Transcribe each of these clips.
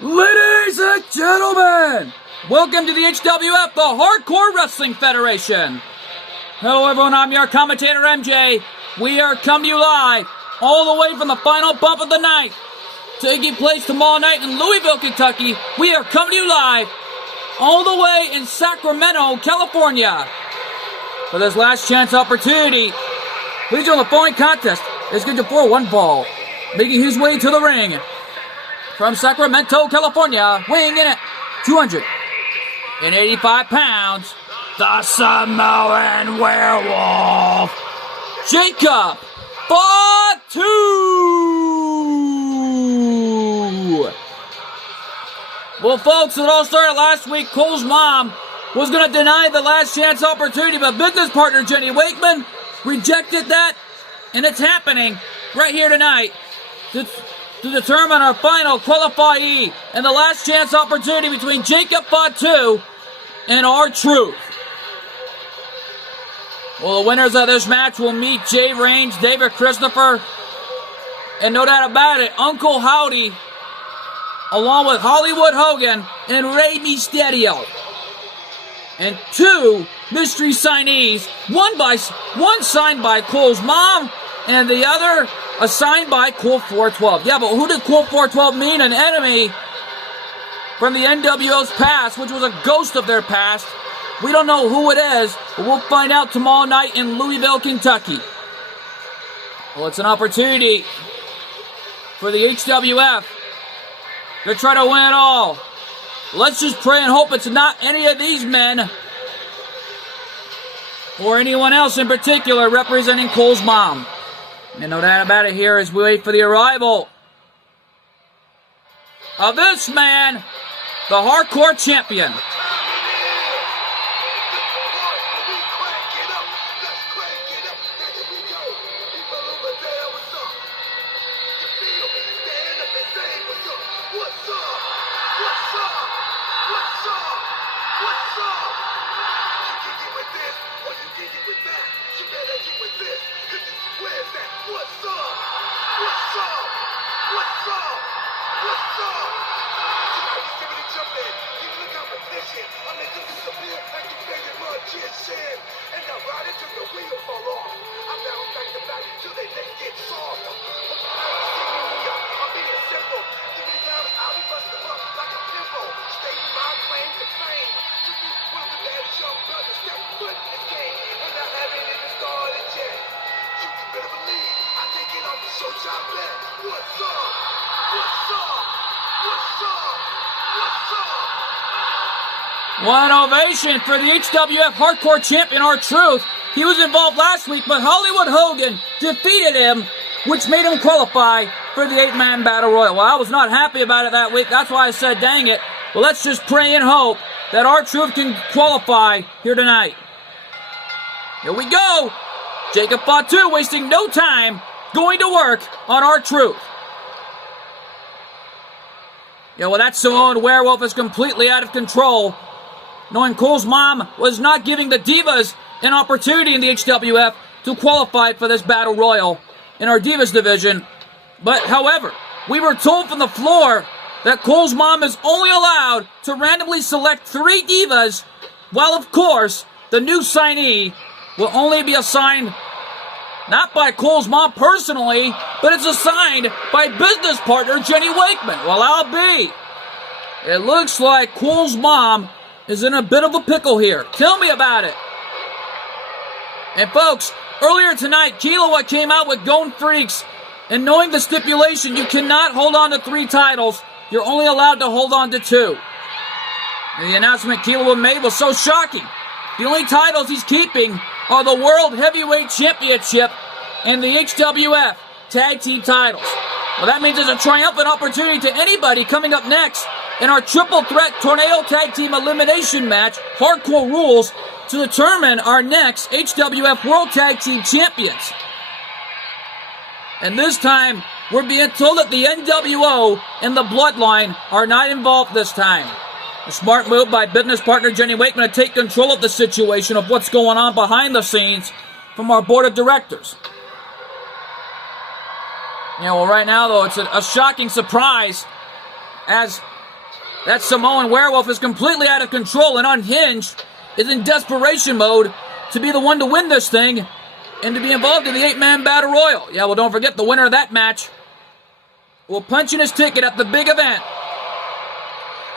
Ladies and gentlemen, welcome to the HWF, the Hardcore Wrestling Federation. Hello everyone, I'm your commentator MJ. We are coming to you live, all the way from the final bump of the night, taking place tomorrow night in Louisville, Kentucky. We are coming to you live, all the way in Sacramento, California, for this last chance opportunity. Please join the following contest. It's scheduled for one fall, making his way to the ring from Sacramento, California, weighing in at 285 pounds, the Samoan Werewolf, Jacob Fatu. Well, folks, it all started last week. Cole's mom was going to deny the last chance opportunity, but business partner Jenny Wakeman rejected that, and it's happening right here tonight to determine our final qualifiee and the last chance opportunity between Jacob Fatu and R-Truth. Well, the winners of this match will meet Jay Range, David Christopher, and no doubt about it, Uncle Howdy, along with Hollywood Hogan and Rey Mysterio. And two mystery signees, one signed by Cole's mom, and the other assigned by Cool 412. Yeah, but who did Cool 412 mean? An enemy from the NWO's past, which was a ghost of their past. We don't know who it is, but we'll find out tomorrow night in Louisville, Kentucky. Well, it's an opportunity for the HWF to try to win it all. Let's just pray and hope it's not any of these men or anyone else in particular representing Cole's mom. And no doubt about it here as we wait for the arrival of this man, the Hardcore Champion. One ovation for the HWF Hardcore Champion R-Truth. He was involved last week, but Hollywood Hogan defeated him, which made him qualify for the 8-man Battle Royal. Well, I was not happy about it that week. That's why I said, dang it. Well, let's just pray and hope that R-Truth can qualify here tonight. Here we go. Jacob Fatu wasting no time going to work on R-Truth. Yeah, well, that Samoan Werewolf is completely out of control, knowing Cole's mom was not giving the Divas an opportunity in the HWF to qualify for this Battle Royal in our Divas division. But, however, we were told from the floor that Cole's mom is only allowed to randomly select 3 Divas, while, of course, the new signee will only be assigned not by Cole's mom personally, but it's assigned by business partner Jenny Wakeman. Well, I'll be. It looks like Cole's mom is in a bit of a pickle here. Tell me about it. And folks, earlier tonight, Kilowa came out with Gone Freaks, and knowing the stipulation, you cannot hold on to 3 titles. You're only allowed to hold on to 2. And the announcement Kilowa made was so shocking. The only titles he's keeping are the World Heavyweight Championship and the HWF Tag Team titles. Well, that means there's a triumphant opportunity to anybody coming up next in our Triple Threat Tornado Tag Team Elimination match, Hardcore Rules, to determine our next HWF World Tag Team Champions. And this time, we're being told that the NWO and the Bloodline are not involved this time. A smart move by business partner Jenny Wakeman to take control of the situation of what's going on behind the scenes from our board of directors. Yeah, well, right now, though, it's a shocking surprise as That Samoan Werewolf is completely out of control and unhinged, is in desperation mode to be the one to win this thing and to be involved in the 8-man battle royal. Yeah, well, don't forget the winner of that match will punch in his ticket at the big event.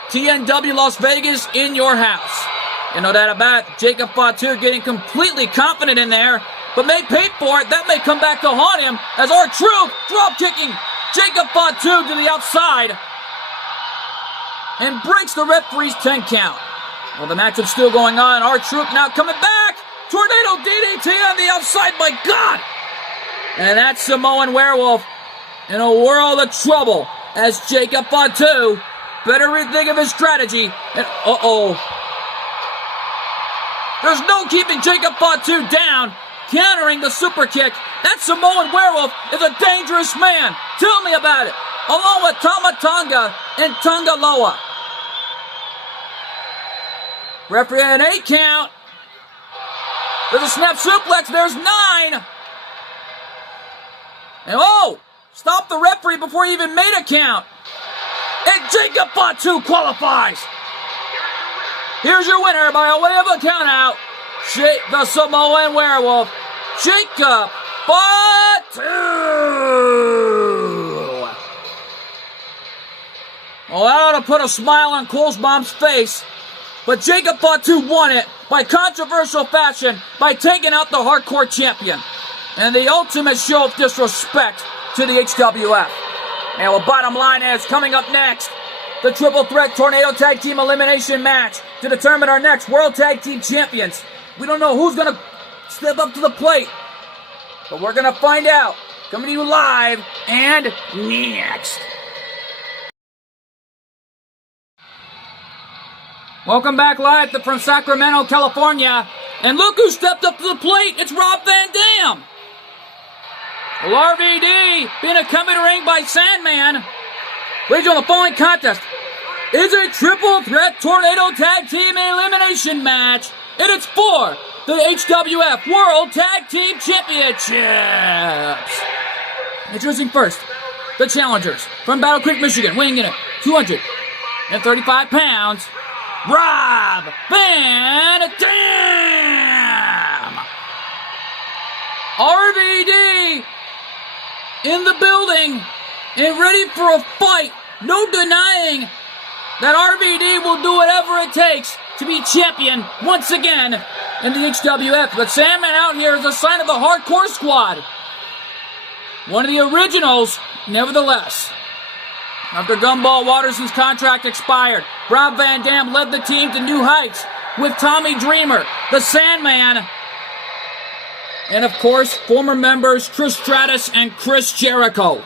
TNW Las Vegas in your house. You know that about Jacob Fatu getting completely confident in there, but may pay for it. That may come back to haunt him as R-Truth drop kicking Jacob Fatu to the outside and breaks the referee's 10 count. Well, the match is still going on. R-Truth now coming back. Tornado DDT on the outside, my God! And that's Samoan Werewolf in a world of trouble as Jacob Fatu better rethink of his strategy. And there's no keeping Jacob Fatu down, countering the super kick. That Samoan Werewolf is a dangerous man. Tell me about it. Along with Tama Tonga and Tonga Loa. Referee an 8 count. There's a snap suplex. There's 9. And stop the referee before he even made a count. And Jacob Fatu qualifies. Here's your winner by way of a count out. The Samoan Werewolf, Jacob Fatu. Well, that ought to put a smile on Cole's mom's face. But Jacob Fatu won it by controversial fashion by taking out the hardcore champion. And the ultimate show of disrespect to the HWF. And well, bottom line is, coming up next, the Triple Threat Tornado Tag Team Elimination match to determine our next World Tag Team Champions. We don't know who's going to step up to the plate, but we're going to find out. Coming to you live and next. Welcome back live from Sacramento, California. And look who stepped up to the plate. It's Rob Van Dam. Well, RVD being accompanied to the ring by Sandman. Ladies and gentlemen, the following contest is a Triple Threat Tornado Tag Team Elimination match. And it's for the HWF World Tag Team Championships. Introducing first, the challengers from Battle Creek, Michigan, weighing in at 235 pounds, Rob Van Dam. RVD in the building and ready for a fight. No denying that RVD will do whatever it takes to be champion once again in the HWF. But Sandman out here is a sign of the Hardcore Squad. One of the originals, nevertheless. After Gumball Watterson's contract expired, Rob Van Dam led the team to new heights with Tommy Dreamer, the Sandman, and of course, former members Trish Stratus and Chris Jericho.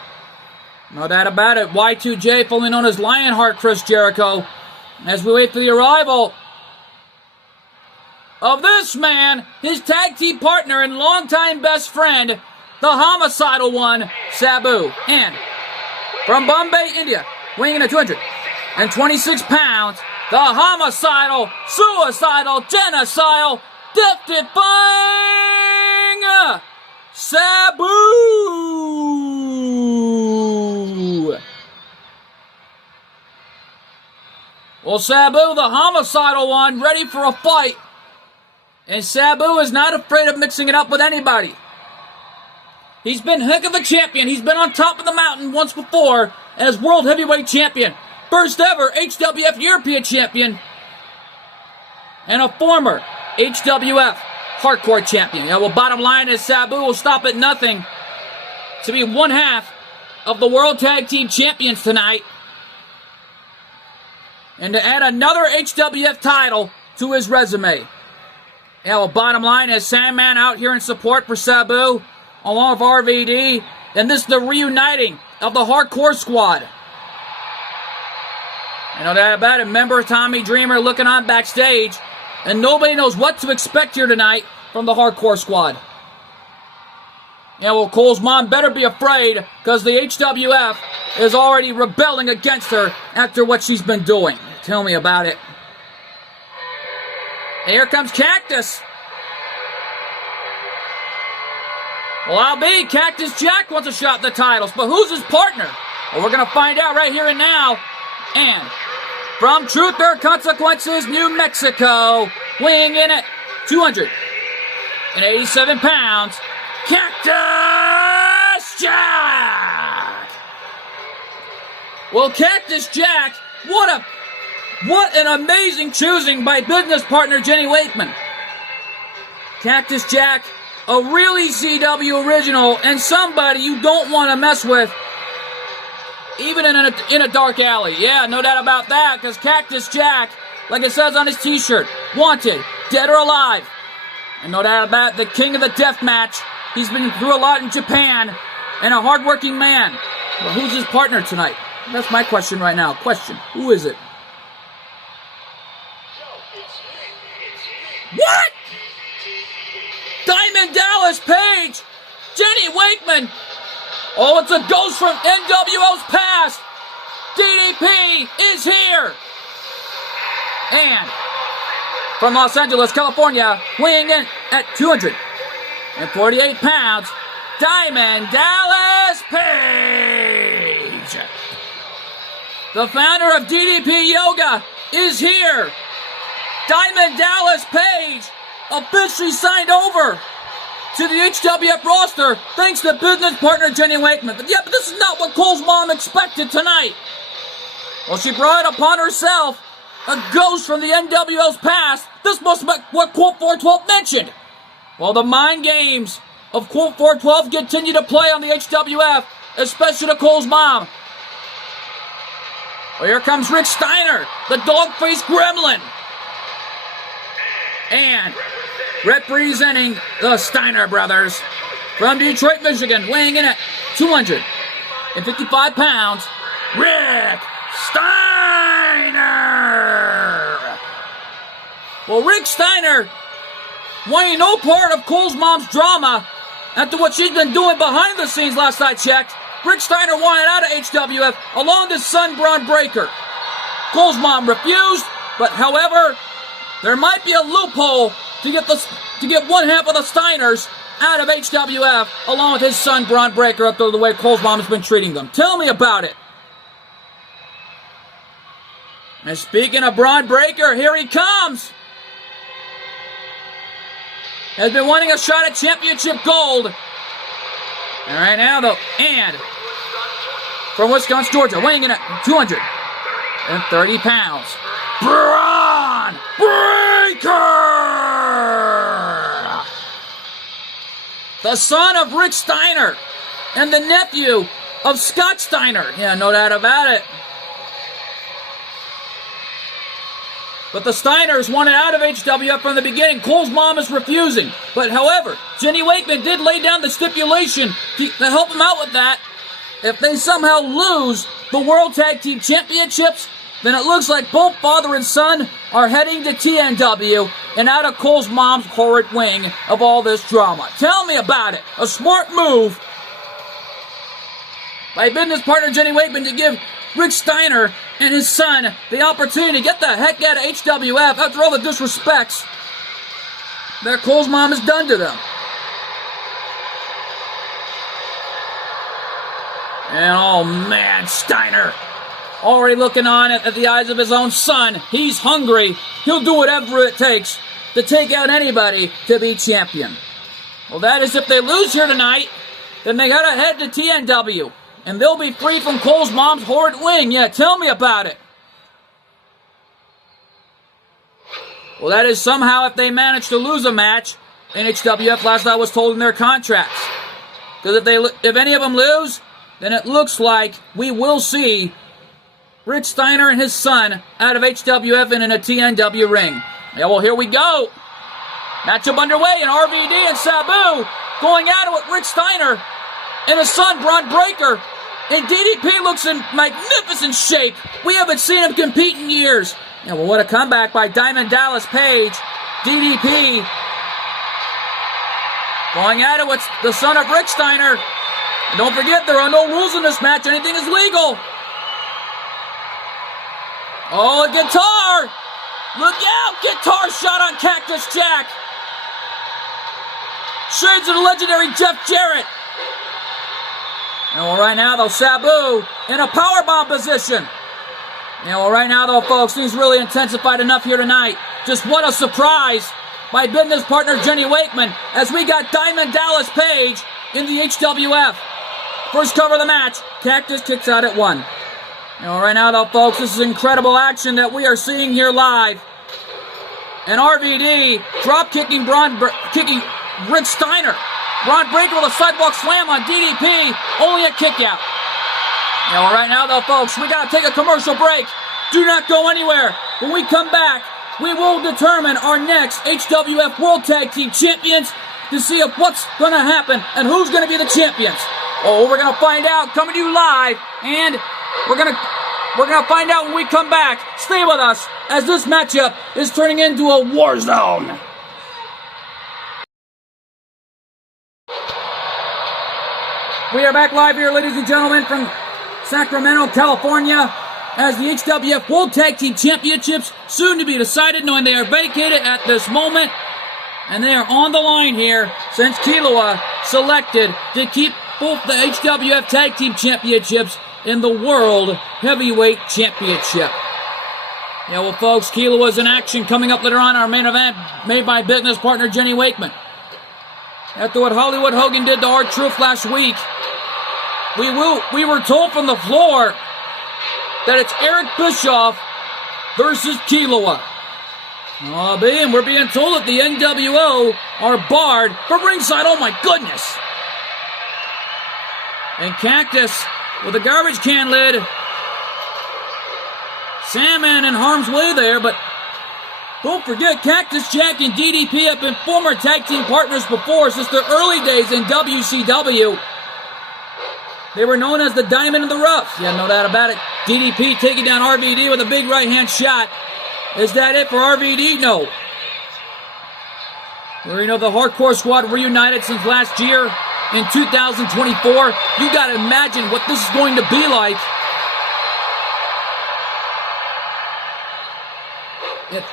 No doubt about it, Y2J, formerly known as Lionheart Chris Jericho, as we wait for the arrival of this man, his tag team partner and longtime best friend, the homicidal one, Sabu. And from Bombay, India, weighing in at 226 pounds, the homicidal, suicidal, genocidal, death-defying Sabu! Well, Sabu, the homicidal one, ready for a fight. And Sabu is not afraid of mixing it up with anybody. He's been heck of a champion. He's been on top of the mountain once before as World Heavyweight Champion. First ever HWF European Champion. And a former HWF Hardcore Champion. Yeah, well, bottom line is Sabu will stop at nothing to be one half of the World Tag Team Champions tonight. And to add another HWF title to his resume. Yeah, well, bottom line is Sandman out here in support for Sabu, along with RVD, and this is the reuniting of the Hardcore Squad. You know that about it. Member Tommy Dreamer looking on backstage, and nobody knows what to expect here tonight from the Hardcore Squad. Yeah, well, Cole's mom better be afraid, because the HWF is already rebelling against her after what she's been doing. Tell me about it. And here comes Cactus. Well, I'll be. Cactus Jack wants a shot at the titles, but who's his partner? Well, we're going to find out right here and now. And from Truth or Consequences, New Mexico, weighing in at 287 pounds, Cactus Jack! Well, Cactus Jack, what an amazing choosing by business partner Jenny Wakeman. Cactus Jack, a really CW original, and somebody you don't want to mess with, even in a dark alley. Yeah, no doubt about that, because Cactus Jack, like it says on his t-shirt, wanted, dead or alive. And no doubt about it, the king of the death match. He's been through a lot in Japan, and a hardworking man. Well, who's his partner tonight? That's my question right now. Question, who is it? What? Diamond Dallas Page! Jenny Wakeman! Oh, it's a ghost from NWO's past! DDP is here! And from Los Angeles, California, weighing in at 248 pounds, Diamond Dallas Page! The founder of DDP Yoga is here! Diamond Dallas Page officially signed over to the HWF roster thanks to business partner Jenny Wakeman. But this is not what Cole's mom expected tonight. Well, she brought upon herself a ghost from the NWO's past. This must be what Colt 412 mentioned. Well, the mind games of Colt 412 continue to play on the HWF, especially to Cole's mom. Well, here comes Rick Steiner, the dog-faced gremlin. And representing the Steiner brothers from Detroit, Michigan, weighing in at 255 pounds, Rick Steiner! Well, Rick Steiner wanting no part of Cole's mom's drama after what she's been doing behind the scenes last I checked. Rick Steiner wanted out of HWF along with his son, Braun Breaker. Cole's mom refused, but however, there might be a loophole to get one half of the Steiners out of HWF, along with his son, Braun Breaker, after the way Cole's mom has been treating them. Tell me about it. And speaking of Braun Breaker, here he comes. Has been wanting a shot at championship gold. And right now, though, and from Wisconsin, Georgia, weighing in at 230 pounds, Braun Breaker! The son of Rick Steiner and the nephew of Scott Steiner. Yeah, no doubt about it. But the Steiners wanted out of HWF from the beginning. Cole's mom is refusing. But however, Jenny Wakeman did lay down the stipulation to help him out with that. If they somehow lose the World Tag Team Championships, then it looks like both father and son are heading to TNW and out of Cole's mom's horrid wing of all this drama. Tell me about it. A smart move by business partner Jenny Wakeman to give Rick Steiner and his son the opportunity to get the heck out of HWF after all the disrespects that Cole's mom has done to them. And oh man, Steiner already looking on at the eyes of his own son. He's hungry. He'll do whatever it takes to take out anybody to be champion. Well, that is if they lose here tonight, then they gotta head to TNW. And they'll be free from Cole's mom's horrid wing. Yeah, tell me about it. Well, that is somehow if they manage to lose a match in HWF, last I was told in their contracts. Because if any of them lose, then it looks like we will see Rick Steiner and his son out of HWF and in a TNW ring. Yeah, well, here we go. Matchup underway, and RVD and Sabu going at it with Rick Steiner and his son, Braun Breaker. And DDP looks in magnificent shape. We haven't seen him compete in years. Yeah, well, what a comeback by Diamond Dallas Page. DDP going at it with the son of Rick Steiner. And don't forget, there are no rules in this match. Anything is legal. Oh, a guitar! Look out! Guitar shot on Cactus Jack! Shades of the legendary Jeff Jarrett. And well, right now, though, Sabu in a powerbomb position. Yeah, well, right now, though, folks, things really intensified enough here tonight. Just what a surprise by business partner Jenny Wakeman as we got Diamond Dallas Page in the HWF. First cover of the match, Cactus kicks out at 1. You know, right now, though, folks, this is incredible action that we are seeing here live. And RVD drop-kicking kicking Rick Steiner. Bron Breakker with a sidewalk slam on DDP, only a kick-out. You know, right now, though, folks, we got to take a commercial break. Do not go anywhere. When we come back, we will determine our next HWF World Tag Team Champions to see if what's going to happen and who's going to be the champions. Oh, we're going to find out coming to you live, and we're going to find out when we come back. Stay with us as this matchup is turning into a war zone. We are back live here, ladies and gentlemen, from Sacramento, California, as the HWF World Tag Team Championships soon to be decided, knowing they are vacated at this moment. And they are on the line here since Kilua selected to keep both the HWF Tag Team Championships in the World Heavyweight Championship. Yeah, well, folks, Kilua's in action coming up later on our main event, made by business partner Jenny Wakeman. After what Hollywood Hogan did to R-Truth last week, we were told from the floor that it's Eric Bischoff versus Kilua. And we're being told that the NWO are barred from ringside. Oh my goodness! And Cactus with a garbage can lid. Sandman in harm's way there, but don't forget, Cactus Jack and DDP have been former tag team partners before since their early days in WCW. They were known as the Diamond in the Rough. Yeah, no doubt about it. DDP taking down RVD with a big right-hand shot. Is that it for RVD? No. Well, you know, the Hardcore Squad reunited since last year in 2024. You got to imagine what this is going to be like.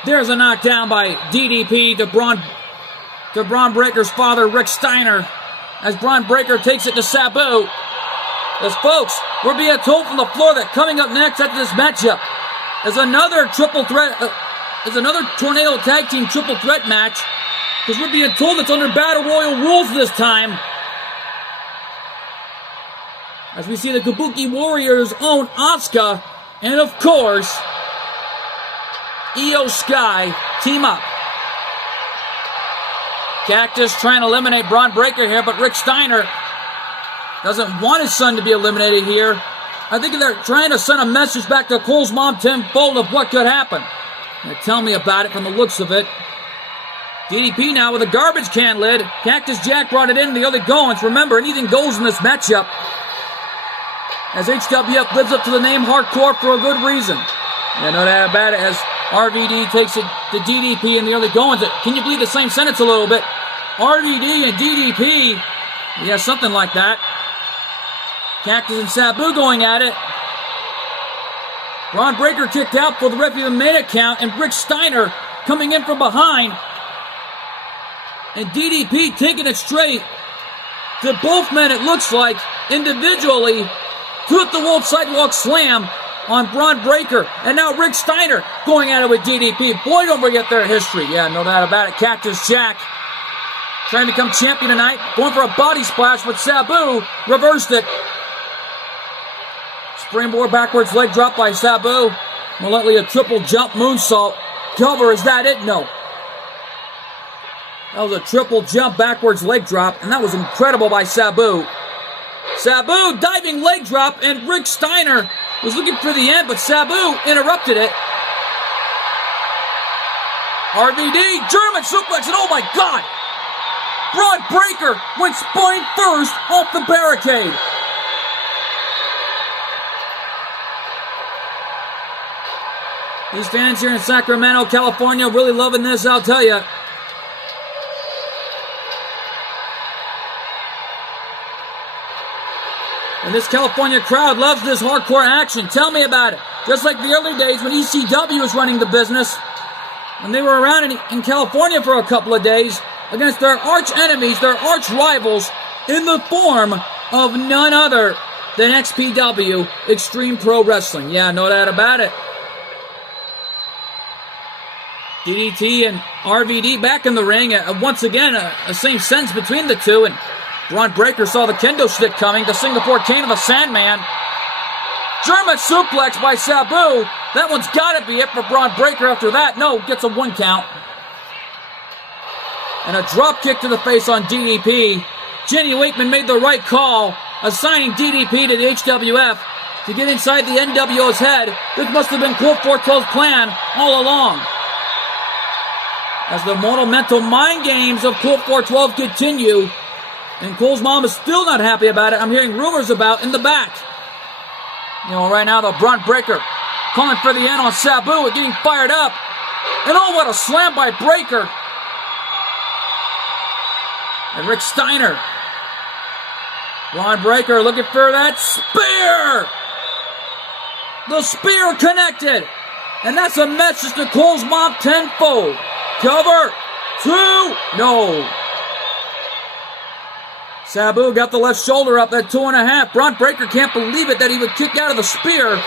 There's a knockdown by DDP to Bron Breakker's father, Rick Steiner, as Bron Breakker takes it to Sabu. As folks, we're being told from the floor that coming up next after this matchup is another Tornado Tag Team triple threat match, because we're being told it's under Battle Royal rules this time. As we see the Kabuki Warriors' own Asuka, and of course, Io Sky team up. Cactus trying to eliminate Bron Breakker here, but Rick Steiner doesn't want his son to be eliminated here. I think they're trying to send a message back to Cole's mom, Tim Fold, of what could happen. Now, tell me about it from the looks of it. DDP now with a garbage can lid. Cactus Jack brought it in the early goings. Remember, anything goes in this matchup, as HWF lives up to the name Hardcore for a good reason. Yeah, no doubt about it, as RVD takes it to DDP in the early goings. Can you believe the same sentence a little bit? RVD and DDP. Yeah, something like that. Cactus and Sabu going at it. Bron Breakker kicked out for the referee of the main account, and Rick Steiner coming in from behind. And DDP taking it straight to both men, it looks like, individually, took the World Sidewalk Slam on Bron Breakker. And now Rick Steiner going at it with DDP. Boy, don't forget their history. Yeah, no doubt about it. Cactus Jack trying to become champion tonight. Going for a body splash, but Sabu reversed it. Springboard backwards leg drop by Sabu. Molletly a triple jump moonsault. Cover, is that it? No. That was a triple jump backwards leg drop, and that was incredible by Sabu. Sabu diving leg drop, and Rick Steiner was looking for the end, but Sabu interrupted it. RVD, German suplex, and oh my God! Bron Breakker went spine first off the barricade. These fans here in Sacramento, California, really loving this, I'll tell you. And this California crowd loves this hardcore action. Tell me about it. Just like the early days when ECW was running the business, when they were around in California for a couple of days against their arch enemies, their arch rivals, in the form of none other than XPW, Extreme Pro Wrestling. Yeah, no doubt about it. DDT and RVD back in the ring. Once again, a same sense between the two. And Bron Breakker saw the kendo stick coming. The Singapore Cane of the Sandman. German suplex by Sabu. That one's got to be it for Bron Breakker after that. No, gets a 1 count. And a drop kick to the face on DDP. Jenny Wakeman made the right call, assigning DDP to the HWF to get inside the NWO's head. This must have been Colt 412's plan all along. As the mortal mental mind games of Colt 412 continue, and Cole's mom is still not happy about it. I'm hearing rumors about in the back. Right now, the Bron Breakker calling for the end on Sabu and getting fired up. And oh, what a slam by Breakker. And Rick Steiner. Bron Breakker looking for that spear. The spear connected. And that's a message to Cole's mom tenfold. Cover. 2. No. Sabu got the left shoulder up at 2.5. Bron Breakker can't believe it that he would kick out of the spear.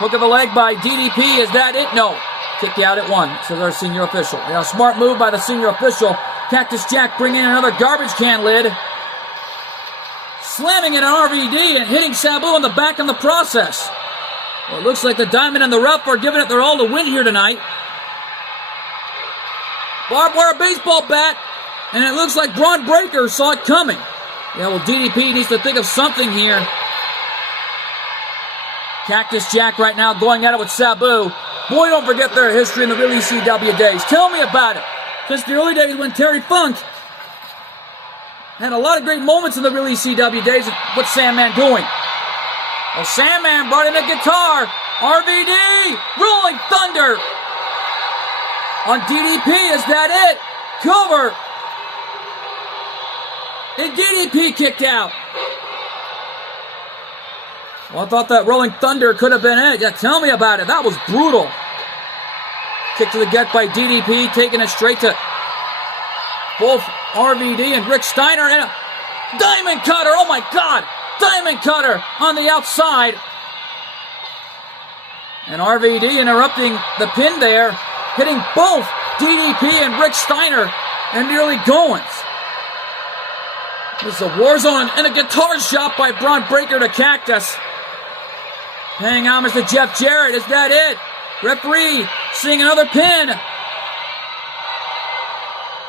Hook of the leg by DDP. Is that it? No. Kick out at 1, says our senior official. Yeah, smart move by the senior official. Cactus Jack bringing in another garbage can lid. Slamming it on RVD and hitting Sabu in the back in the process. Well, it looks like the Diamond and the Ref are giving it their all to win here tonight. Barbed wire baseball bat. And it looks like Bron Breakker saw it coming. Yeah, well, DDP needs to think of something here. Cactus Jack right now going at it with Sabu. Boy, don't forget their history in the real ECW days. Tell me about it. Since the early days when Terry Funk had a lot of great moments in the real ECW days. What's Sandman doing? Well, Sandman brought in a guitar. RVD, Rolling Thunder. On DDP, is that it? Cover. And DDP kicked out. Well, I thought that Rolling Thunder could have been it. Yeah, tell me about it. That was brutal. Kick to the gut by DDP, taking it straight to both RVD and Rick Steiner. And a Diamond Cutter. Oh, my God. Diamond Cutter on the outside. And RVD interrupting the pin there, hitting both DDP and Rick Steiner and nearly Goins. This is a war zone and a guitar shot by Bron Breakker to Cactus. Paying homage to Jeff Jarrett. Is that it? Referee seeing another pin.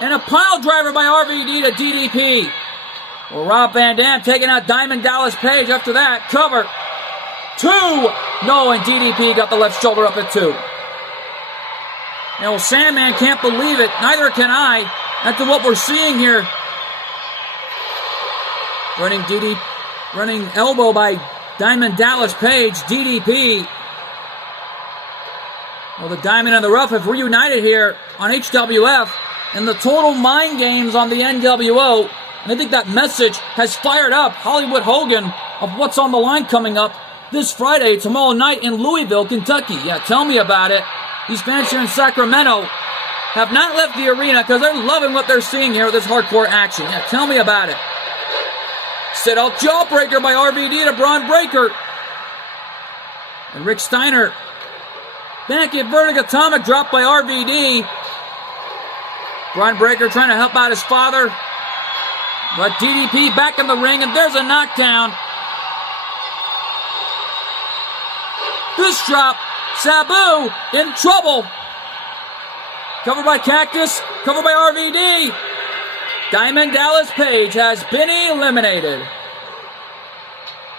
And a pile driver by RVD to DDP. Well, Rob Van Dam taking out Diamond Dallas Page after that. Cover. 2. No, and DDP got the left shoulder up at 2. Now, Sandman can't believe it. Neither can I. After what we're seeing here. Running elbow by Diamond Dallas Page. DDP. Well, the Diamond and the Rough have reunited here on HWF. And the total mind games on the NWO. And I think that message has fired up Hollywood Hogan of what's on the line coming up this Friday, tomorrow night in Louisville, Kentucky. Yeah, tell me about it. These fans here in Sacramento have not left the arena because they're loving what they're seeing here with this hardcore action. Yeah, tell me about it. Sit-out jawbreaker by RVD to Bron Breakker. And Rick Steiner back at Vertigo Atomic drop by RVD. Bron Breakker trying to help out his father. But DDP back in the ring, and there's a knockdown. This drop, Sabu in trouble. Covered by Cactus, covered by RVD. Diamond Dallas Page has been eliminated.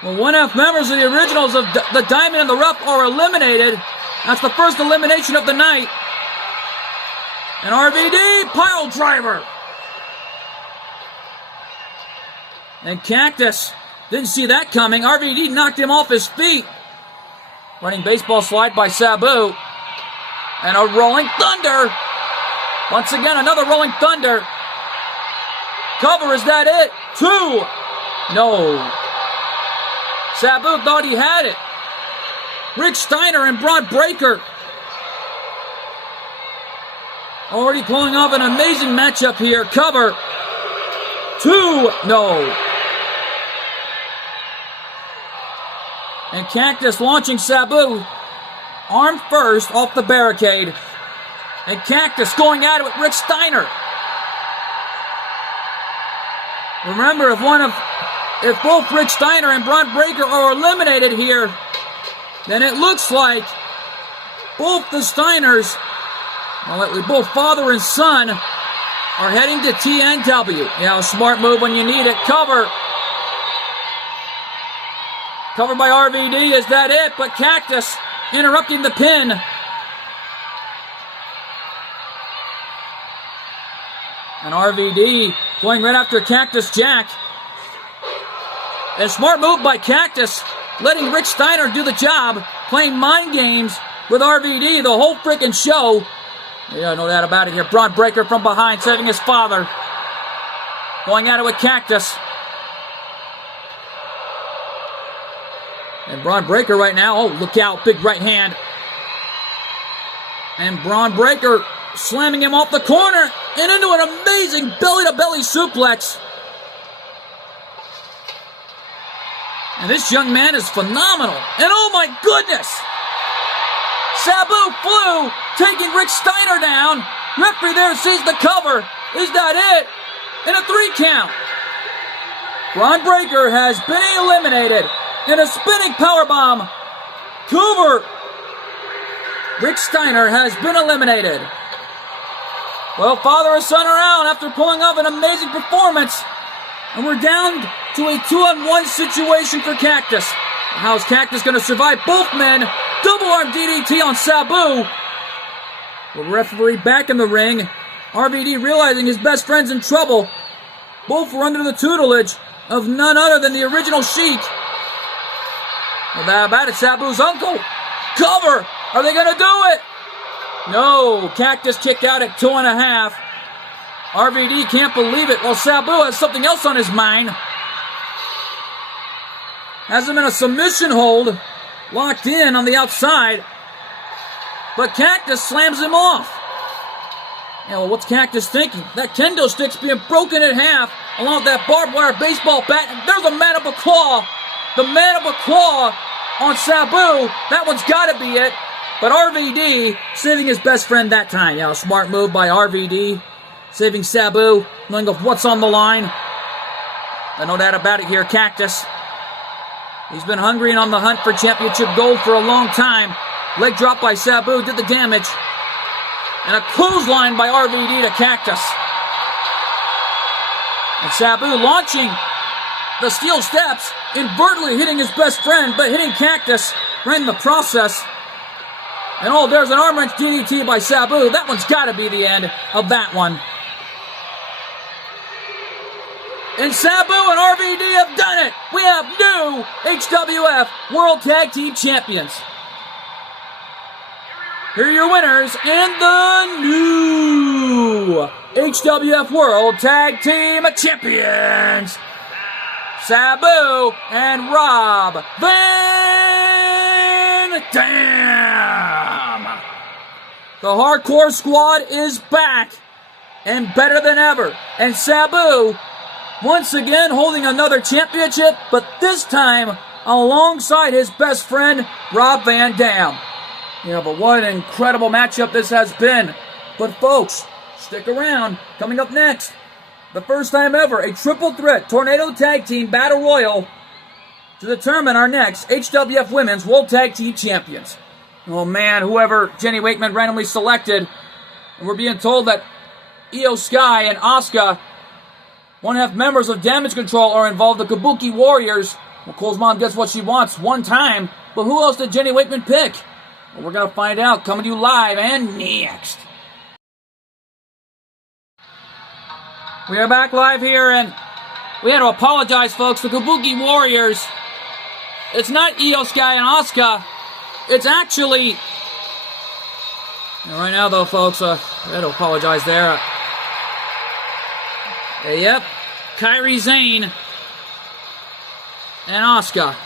Well, 1F members of the originals of the Diamond and the Rough are eliminated. That's the first elimination of the night. And RVD, pile driver. And Cactus didn't see that coming. RVD knocked him off his feet. Running baseball slide by Sabu. And a Rolling Thunder. Once again, another Rolling Thunder. Cover, is that it? 2. No. Sabu thought he had it. Rick Steiner and Bron Breakker already pulling off an amazing matchup here. Cover. 2. No. And Cactus launching Sabu arm first off the barricade. And Cactus going at it with Rick Steiner. Remember, if both Rick Steiner and Bron Breakker are eliminated here, then it looks like both the Steiners, both father and son, are heading to TNW. Yeah, a smart move when you need it. Covered by RVD. Is that it? But Cactus interrupting the pin. And RVD going right after Cactus Jack. A smart move by Cactus, letting Rick Steiner do the job, playing mind games with RVD the whole freaking show. Yeah, no doubt about it here. Bron Breakker from behind, saving his father. Going at it with Cactus. And Bron Breakker right now, oh, look out, big right hand. And Bron Breakker slamming him off the corner and into an amazing belly-to-belly suplex. And this young man is phenomenal. And oh my goodness! Sabu flew, taking Rick Steiner down. Referee there sees the cover. Is that it? And a 3 count. Bron Breakker has been eliminated in a spinning powerbomb. Cover. Rick Steiner has been eliminated. Well, father and son are out after pulling off an amazing performance. And we're down to a 2-on-1 situation for Cactus. How's Cactus going to survive? Both men. Double arm DDT on Sabu. The referee back in the ring. RVD realizing his best friend's in trouble. Both were under the tutelage of none other than the original Sheik. Well, that about it, Sabu's uncle. Cover! Are they going to do it? No, Cactus kicked out at 2.5. RVD can't believe it. Well, Sabu has something else on his mind. Has him in a submission hold, locked in on the outside. But Cactus slams him off. Yeah, well, what's Cactus thinking? That kendo stick's being broken in half along with that barbed wire baseball bat. And there's a mandible claw. The mandible claw on Sabu. That one's got to be it. But RVD saving his best friend that time. Yeah, a smart move by RVD. Saving Sabu, knowing of what's on the line. And no doubt about it here, Cactus. He's been hungry and on the hunt for championship gold for a long time. Leg drop by Sabu did the damage. And a clothesline by RVD to Cactus. And Sabu launching the steel steps, inadvertently hitting his best friend, but hitting Cactus right in the process. And oh, there's an arm wrench DDT by Sabu. That one's got to be the end of that one. And Sabu and RVD have done it. We have new HWF World Tag Team Champions. Here are your winners and the new HWF World Tag Team Champions. Sabu and Rob Van Dam. The Hardcore Squad is back and better than ever. And Sabu once again holding another championship, but this time alongside his best friend, Rob Van Dam. Yeah, but what an incredible matchup this has been. But folks, stick around. Coming up next, the first time ever, a triple threat Tornado Tag Team Battle Royal to determine our next HWF Women's World Tag Team Champions. Oh man, whoever Jenny Wakeman randomly selected, and we're being told that Io Sky and Asuka, one-half members of Damage Control, are involved. The Kabuki Warriors. Well, Cole's mom gets what she wants one time, but who else did Jenny Wakeman pick? Well, we're going to find out, coming to you live and next. We are back live here, and we had to apologize, folks. The Kabuki Warriors, it's not Io Sky and Asuka. It's actually... right now, though, folks, I had to apologize there. Yep, Kairi Sane and Asuka.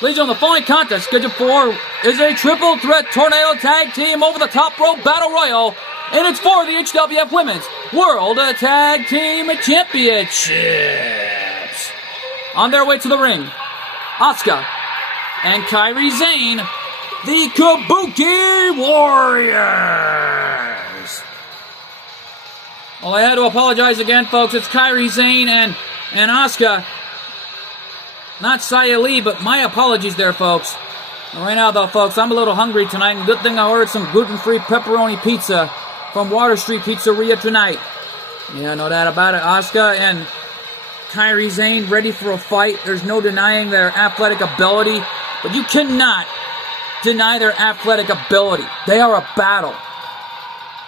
Ladies and gentlemen, the following contest scheduled for is a triple threat tornado tag team over the top rope battle royal, and it's for the HWF Women's World Tag Team Championships. On their way to the ring, Asuka and Kairi Sane, the Kabuki Warriors. Well, I had to apologize again, folks. It's Kairi Sane and Asuka. Not Xia Li, but my apologies there, folks. Right now, though, folks, I'm a little hungry tonight, and good thing I ordered some gluten-free pepperoni pizza from Water Street Pizzeria tonight. Yeah, no doubt about it. Asuka and Kairi Sane ready for a fight. There's no denying their athletic ability, but you cannot deny their athletic ability. They are a battle.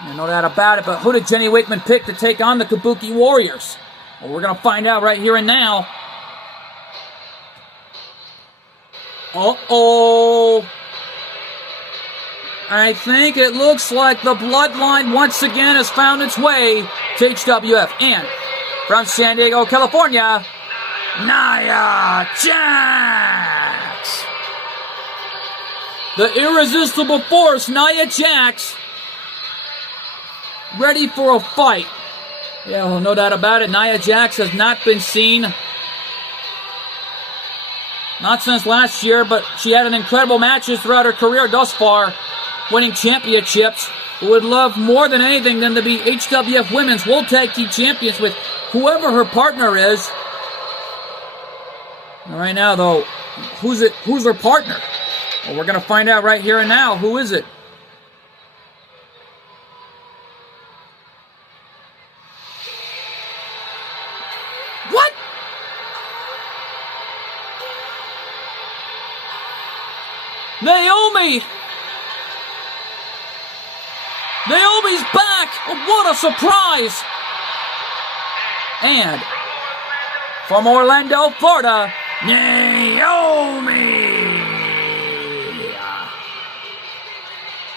Yeah, no doubt about it, but who did Jenny Wakeman pick to take on the Kabuki Warriors? Well, we're going to find out right here and now. Uh-oh. I think it looks like the bloodline once again has found its way to HWF. And from San Diego, California, Nia Jax. The irresistible force, Nia Jax, ready for a fight. Yeah, well, no doubt about it. Nia Jax has not been seen, not since last year, but she had an incredible matches throughout her career thus far, winning championships. Would love more than anything than to be HWF Women's World Tag Team Champions with whoever her partner is. Right now, though, who's her partner? Well, we're going to find out right here and now. Who is it? What? Naomi! Naomi's back! Oh, what a surprise! And from Orlando, Florida, Naomi!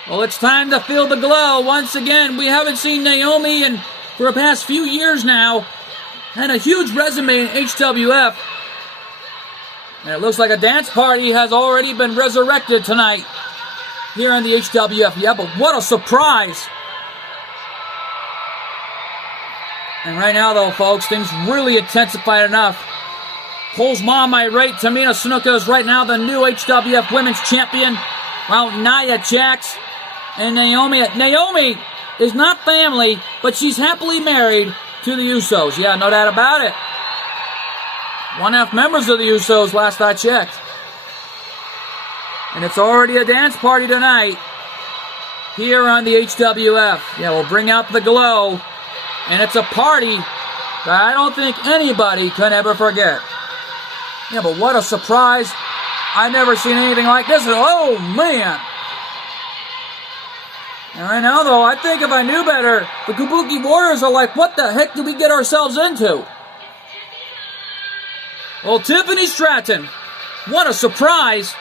Well, it's time to feel the glow. Once again, we haven't seen Naomi for the past few years now. Had a huge resume in HWF. And it looks like a dance party has already been resurrected tonight here on the HWF. Yeah, but what a surprise. And right now, though, folks, things really intensified enough. Cole's mom, irate. Tamina Snuka is right now the new HWF Women's Champion. Well, Nia Jax and Naomi. Naomi is not family, but she's happily married to the Usos. Yeah, no doubt about it. One-half members of the Usos, last I checked. And it's already a dance party tonight here on the HWF. Yeah, we'll bring out the glow. And it's a party that I don't think anybody can ever forget. Yeah, but what a surprise. I've never seen anything like this. Oh, man. And right now, though, I think if I knew better, the Kabuki Warriors are like, what the heck did we get ourselves into? Well, Tiffany Stratton, what a surprise.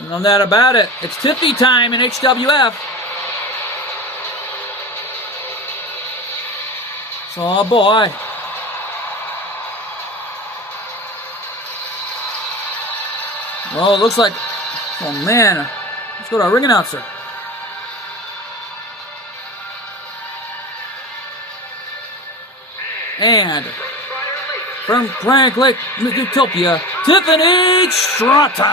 No doubt about it. It's Tiffy time in HWF. So, oh boy. Well, it looks like, oh man. Let's go to our ring announcer. And from Frank Lake, Utopia, Tiffany Stratton.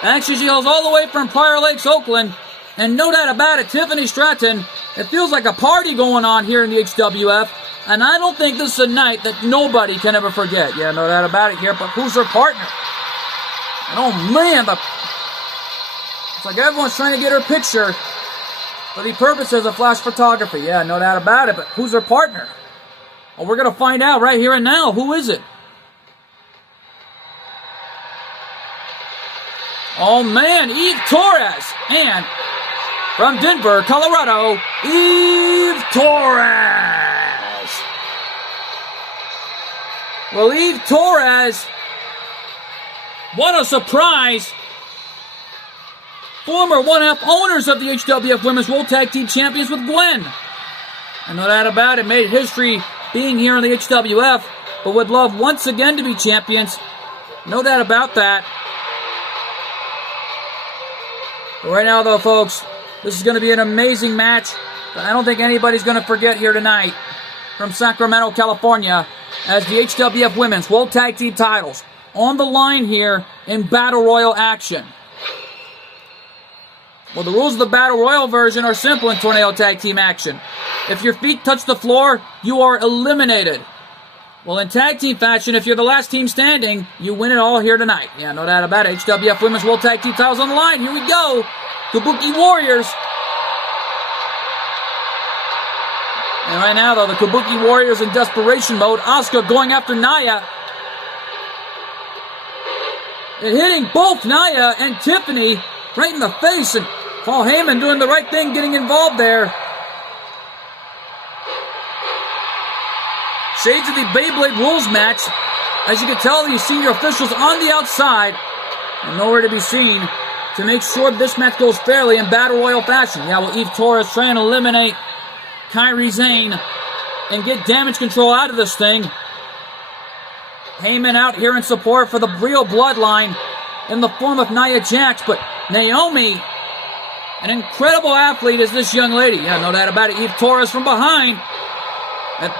Actually, she goes all the way from Prior Lakes, Oakland. And no doubt about it, Tiffany Stratton, it feels like a party going on here in the HWF. And I don't think this is a night that nobody can ever forget. Yeah, no doubt about it here, but who's her partner? And oh man, it's like everyone's trying to get her picture for the purposes of flash photography. Yeah, no doubt about it, but who's her partner? Well, we're going to find out right here and now. Who is it? Oh man, Eve Torres. And from Denver, Colorado, Eve Torres. Well, Eve Torres, what a surprise. Former one-half owners of the HWF Women's World Tag Team Champions with Gwen. And no doubt about it, made history being here in the HWF, but would love once again to be champions. No doubt about that. But right now, though, folks, this is going to be an amazing match that I don't think anybody's going to forget here tonight. From Sacramento, California, as the HWF Women's World Tag Team titles on the line here in Battle Royal action. Well, the rules of the Battle Royal version are simple in Tornado Tag Team action. If your feet touch the floor, you are eliminated. Well, in tag team fashion, if you're the last team standing, you win it all here tonight. Yeah, no doubt about it. HWF Women's World Tag Team titles on the line. Here we go. Kabuki Warriors. And right now, though, the Kabuki Warriors in desperation mode. Asuka going after Nia. And hitting both Nia and Tiffany right in the face. And Paul Heyman doing the right thing, getting involved there. Shades of the Beyblade rules match. As you can tell, the senior officials on the outside and nowhere to be seen to make sure this match goes fairly in Battle Royal fashion. Yeah, well, Eve Torres trying to eliminate Kairi Sane and get damage control out of this thing. Heyman out here in support for the Real Bloodline in the form of Nia Jax, but Naomi, an incredible athlete is this young lady. Yeah, no doubt about it. Eve Torres from behind.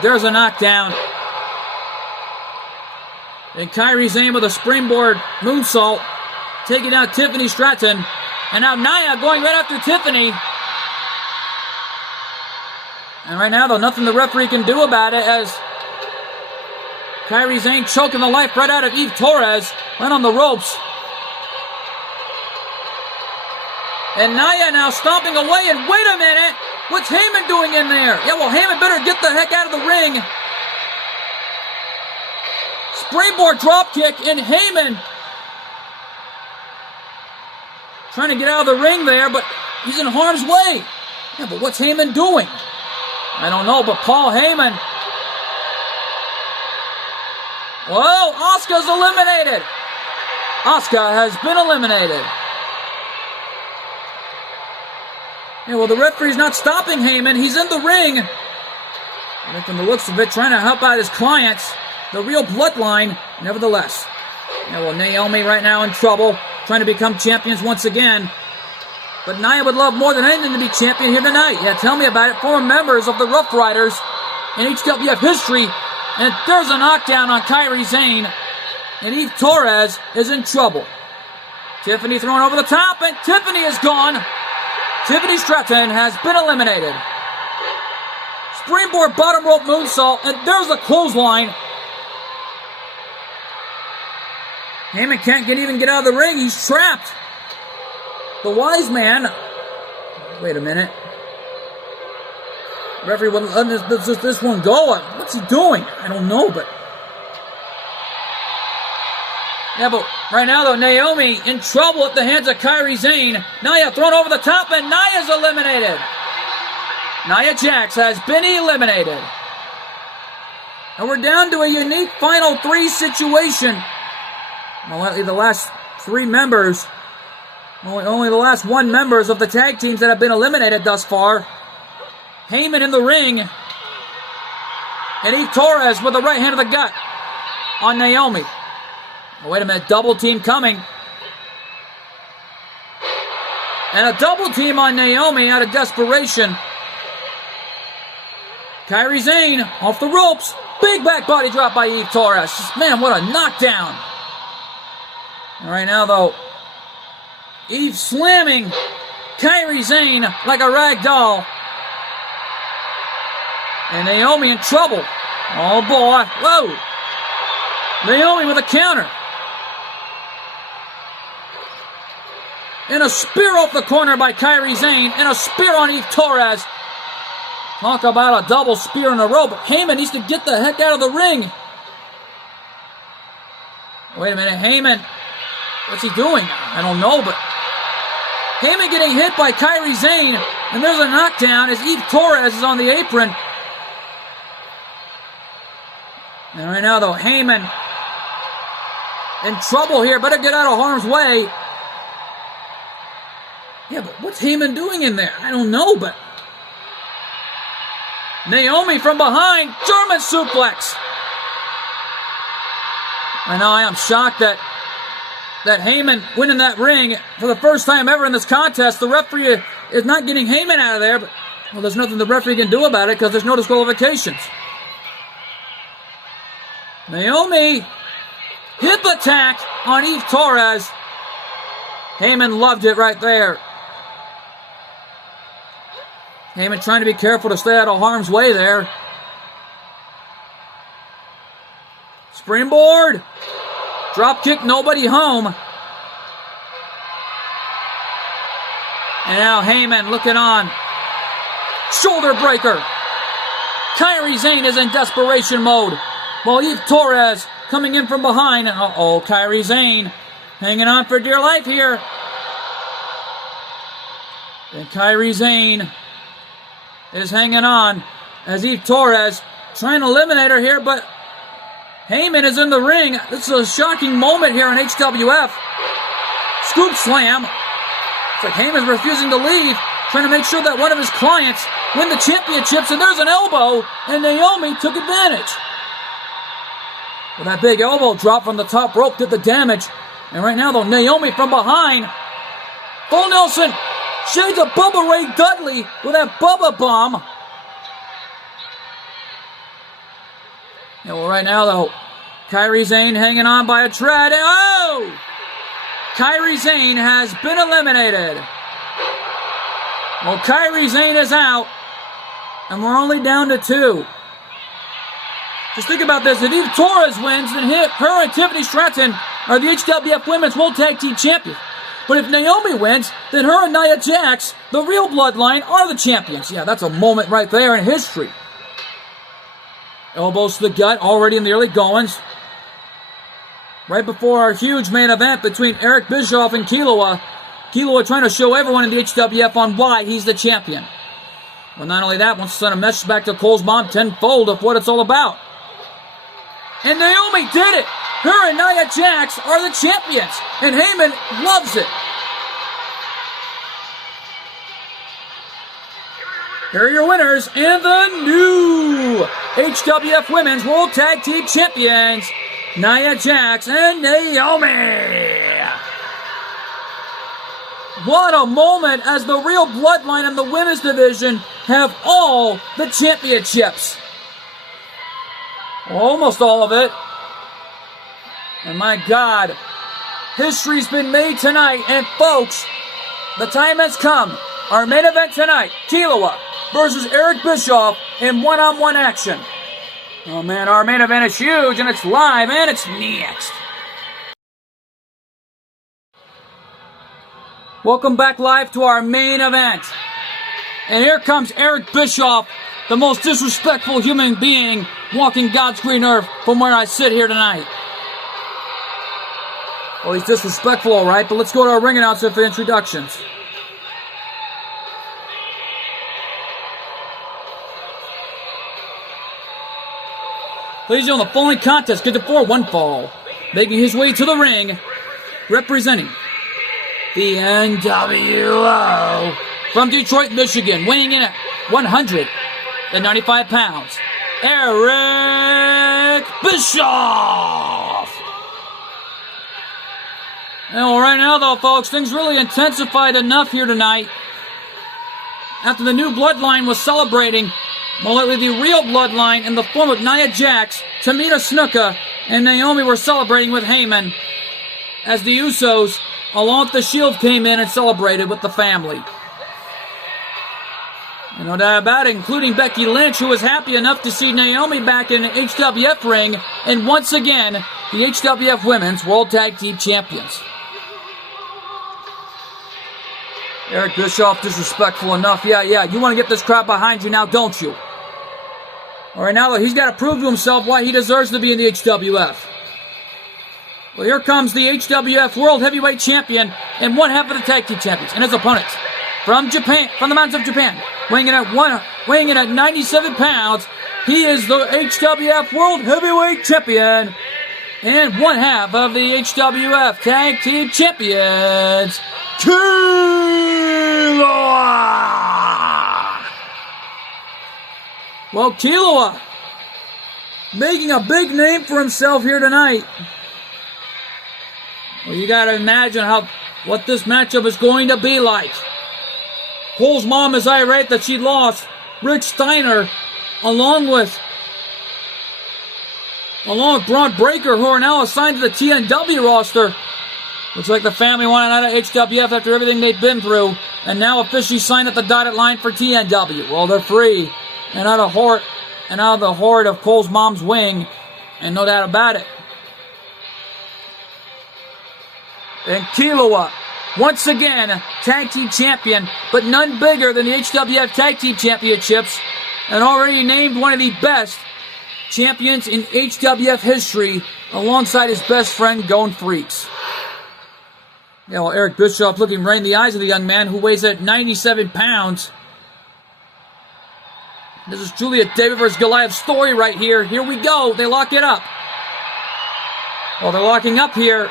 There's a knockdown. And Kairi Sane with a springboard moonsault, taking out Tiffany Stratton. And now Nia going right after Tiffany. And right now, though, nothing the referee can do about it as Kairi Sane choking the life right out of Eve Torres, right on the ropes. And Nia now stomping away, and wait a minute! What's Heyman doing in there? Yeah, well, Heyman better get the heck out of the ring. Springboard dropkick, and Heyman trying to get out of the ring there, but he's in harm's way. Yeah, but what's Heyman doing? I don't know, but Paul Heyman. Whoa, Asuka's eliminated. Asuka has been eliminated. Yeah, well, the referee's not stopping Heyman. He's in the ring. And from the looks of it, trying to help out his clients, the Real Bloodline, nevertheless. Yeah, well, Naomi right now in trouble, trying to become champions once again. But Nia would love more than anything to be champion here tonight. Yeah, tell me about it. Former members of the Rough Riders in HWF history. And there's a knockdown on Kairi Sane. And Eve Torres is in trouble. Tiffany thrown over the top, and Tiffany is gone. Tiffany Stratton has been eliminated. Springboard bottom rope moonsault, and there's the clothesline. Heyman can't even get out of the ring. He's trapped. The wise man. Wait a minute. Referee wouldn't let this one go. What's he doing? I don't know, but. Yeah, but right now, though, Naomi in trouble at the hands of Kairi Sane. Nia thrown over the top, and Nia's eliminated. Nia Jax has been eliminated. And we're down to a unique final three situation. Only the last three members, only the last one members of the tag teams that have been eliminated thus far. Heyman in the ring. And Eve Torres with the right hand of the gut on Naomi. Oh, wait a minute, double team coming. And a double team on Naomi out of desperation. Kairi Sane off the ropes. Big back body drop by Eve Torres. Man, what a knockdown. And right now, though, Eve slamming Kairi Sane like a rag doll. And Naomi in trouble. Oh, boy. Whoa. Naomi with a counter. And a spear off the corner by Kairi Sane. And a spear on Eve Torres. Talk about a double spear in a row. But Heyman needs to get the heck out of the ring. Wait a minute. Heyman. What's he doing? I don't know, but Heyman getting hit by Kairi Sane. And there's a knockdown as Eve Torres is on the apron. And right now, though, Heyman in trouble here. Better get out of harm's way. Yeah, but what's Heyman doing in there? I don't know, but Naomi from behind. German suplex. I know, I am shocked that Heyman winning that ring for the first time ever in this contest. The referee is not getting Heyman out of there, but well, there's nothing the referee can do about it because there's no disqualifications. Naomi, hip attack on Eve Torres. Heyman loved it right there. Heyman trying to be careful to stay out of harm's way there. Springboard. Drop kick, nobody home. And now Heyman looking on. Shoulder breaker. Kairi Sane is in desperation mode. While Eve Torres coming in from behind. Uh-oh, Kairi Sane hanging on for dear life here. And Kairi Sane is hanging on as Eve Torres trying to eliminate her here, but Heyman is in the ring. This is a shocking moment here in HWF. Scoop slam. It's like Heyman's refusing to leave, trying to make sure that one of his clients win the championships, and there's an elbow, and Naomi took advantage. Well, that big elbow drop from the top rope did the damage, and right now, though, Naomi from behind. Full Nelson. Shades of Bubba Ray Dudley with that Bubba bomb. Yeah, well, right now, though, Kairi Sane hanging on by a thread. Oh! Kairi Sane has been eliminated. Well, Kairi Sane is out, and we're only down to 2. Just think about this. If Eve Torres wins, then her and Tiffany Stratton are the HWF Women's World Tag Team Champions. But if Naomi wins, then her and Nia Jax, the real bloodline, are the champions. Yeah, that's a moment right there in history. Elbows to the gut, already in the early goings. Right before our huge main event between Eric Bischoff and Killua. Killua trying to show everyone in the HWF on why he's the champion. Well, not only that, wants to send a message back to Cole's mom tenfold of what it's all about. And Naomi did it! Her and Nia Jax are the champions, and Heyman loves it. Here are your winners and the new HWF Women's World Tag Team Champions, Nia Jax and Naomi. What a moment as the real bloodline in the women's division have all the championships. Almost all of it. And my God, history's been made tonight. And folks, the time has come. Our main event tonight, Killua versus Eric Bischoff in one-on-one action. Oh man, our main event is huge, and it's live, and it's next. Welcome back live to our main event. And here comes Eric Bischoff, the most disrespectful human being walking God's green earth from where I sit here tonight. Well, he's disrespectful, all right, but let's go to our ring announcer for introductions. Ladies and gentlemen, the following contest scheduled for one fall, making his way to the ring, representing the NWO from Detroit, Michigan, weighing in at 195 pounds, Eric Bischoff. Well, right now, though, folks, things really intensified enough here tonight. After the new bloodline was celebrating, well, the real bloodline in the form of Nia Jax, Tamina Snuka, and Naomi were celebrating with Heyman as the Usos, along with the Shield, came in and celebrated with the family. And no doubt about it, including Becky Lynch, who was happy enough to see Naomi back in the HWF ring, and once again, the HWF Women's World Tag Team Champions. Eric Bischoff, disrespectful enough. Yeah, you want to get this crowd behind you now, don't you? All right, now he's got to prove to himself why he deserves to be in the HWF. Well, here comes the HWF World Heavyweight Champion and one half of the Tag Team Champions, and his opponents from Japan, from the mountains of Japan, weighing in at 97 pounds. He is the HWF World Heavyweight Champion and one half of the HWF Tag Team Champions, Killua! Well, Killua making a big name for himself here tonight. Well, you gotta imagine what this matchup is going to be like. Cole's mom is irate that she lost Rick Steiner along with along with Braun Breaker, who are now assigned to the TNW roster. Looks like the family wanted out of HWF after everything they've been through, and now officially signed at the dotted line for TNW. Well, they're free, and out of the horde of Cole's mom's wing, and no doubt about it. And Kilua, once again, tag team champion, but none bigger than the HWF Tag Team Championships, and already named one of the best champions in HWF history, alongside his best friend, Gone Freaks. Yeah, well, Eric Bischoff looking right in the eyes of the young man who weighs at 97 pounds. This is truly a David vs. Goliath story right here. Here we go. They lock it up. Well, they're locking up here.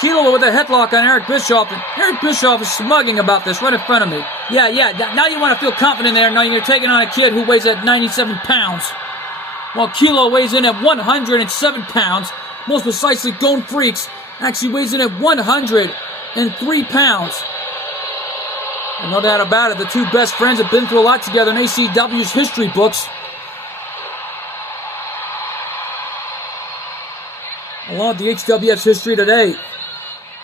Kilua with a headlock on Eric Bischoff. And Eric Bischoff is smugging about this right in front of me. Yeah. Now you want to feel confident there. Now you're taking on a kid who weighs at 97 pounds. While Kilua weighs in at 107 pounds. Most precisely, Gone Freaks actually weighs in at 103 pounds. And no doubt about it, the two best friends have been through a lot together in ACW's history books. Along with the HWF's history today.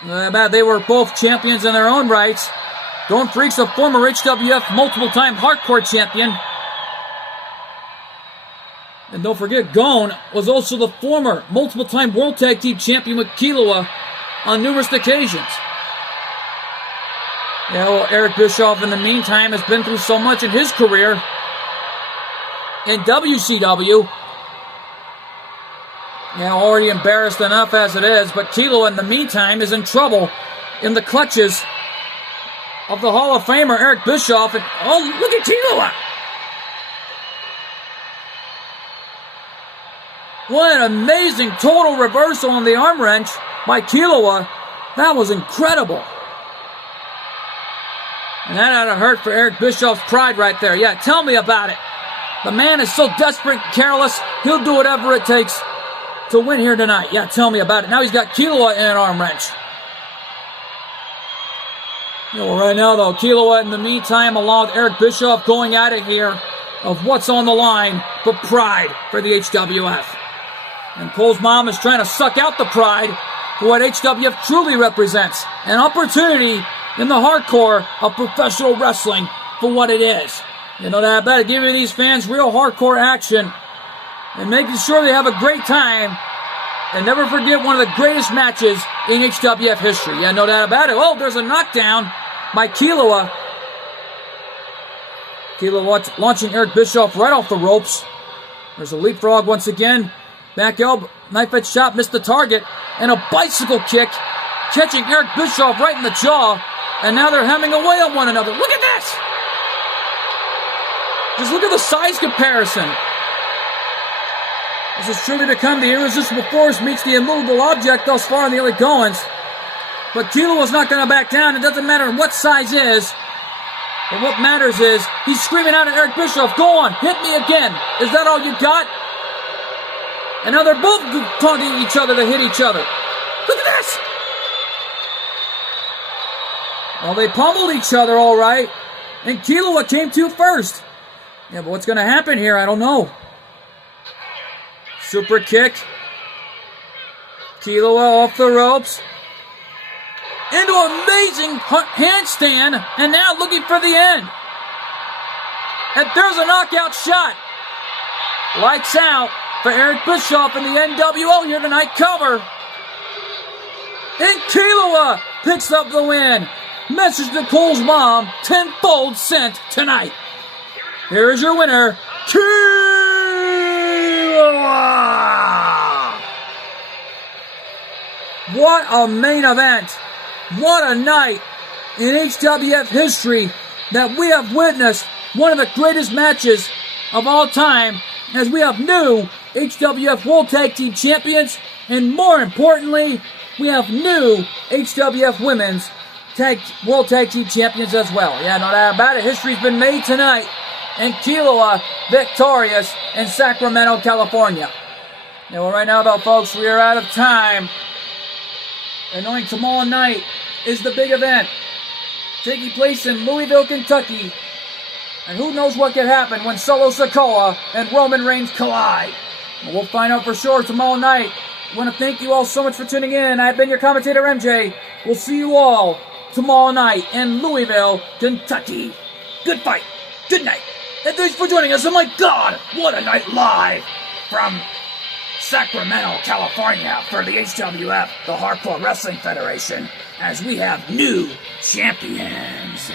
They were both champions in their own rights. Gone Freaks, a former HWF multiple-time hardcore champion. And don't forget, Gone was also the former multiple-time World Tag Team Champion with Kilua on numerous occasions. Yeah, well, Eric Bischoff, in the meantime, has been through so much in his career in WCW. Yeah, already embarrassed enough as it is, but Kilua, in the meantime, is in trouble in the clutches of the Hall of Famer, Eric Bischoff. And, oh, look at Kilua! What an amazing total reversal on the arm wrench by Kilua. That was incredible. And that had to hurt for Eric Bischoff's pride right there. Yeah, tell me about it. The man is so desperate and careless, he'll do whatever it takes to win here tonight. Yeah, tell me about it. Now he's got Kilua in an arm wrench. Well, right now, though, Kilua, in the meantime, along with Eric Bischoff, going at it here of what's on the line, but pride for the HWF. And Cole's mom is trying to suck out the pride for what HWF truly represents. An opportunity in the hardcore of professional wrestling for what it is. You know that about it, giving these fans real hardcore action and making sure they have a great time and never forget one of the greatest matches in HWF history. Yeah, no doubt about it. Oh, there's a knockdown by Kilua. Kilua launching Eric Bischoff right off the ropes. There's a leapfrog once again. Back elbow, knife edge shot, missed the target. And a bicycle kick, catching Eric Bischoff right in the jaw. And now they're hemming away on one another. Look at this! Just look at the size comparison. This has truly become the irresistible force meets the immovable object thus far in the early goings. But Kilua's not going to back down. It doesn't matter what size is. But what matters is he's screaming out at Eric Bischoff, "Go on, hit me again. Is that all you got?" And now they're both taunting each other to hit each other. Look at this! Well, they pummeled each other all right. And Kilua came to first. Yeah, but what's going to happen here? I don't know. Super kick. Kilua off the ropes. Into an amazing handstand. And now looking for the end. And there's a knockout shot. Lights out for Eric Bischoff in the NWO here tonight. Cover. And Kilua picks up the win. Message to Cole's mom, tenfold sent tonight. Here is your winner, Kilua! What a main event. What a night in HWF history that we have witnessed one of the greatest matches of all time as we have new HWF World Tag Team Champions, and more importantly, we have new HWF Women's World Tag Team Champions as well. Yeah, no doubt about it. History's been made tonight. And Kilua victorious in Sacramento, California. Yeah, well, right now, though, folks, we are out of time. And knowing tomorrow night is the big event taking place in Louisville, Kentucky. And who knows what could happen when Solo Sikoa and Roman Reigns collide. We'll find out for sure tomorrow night. I want to thank you all so much for tuning in. I've been your commentator, MJ. We'll see you all tomorrow night in Louisville, Kentucky. Good fight. Good night. And thanks for joining us. Oh my God, what a night live from Sacramento, California for the HWF, the Hardcore Wrestling Federation, as we have new champions.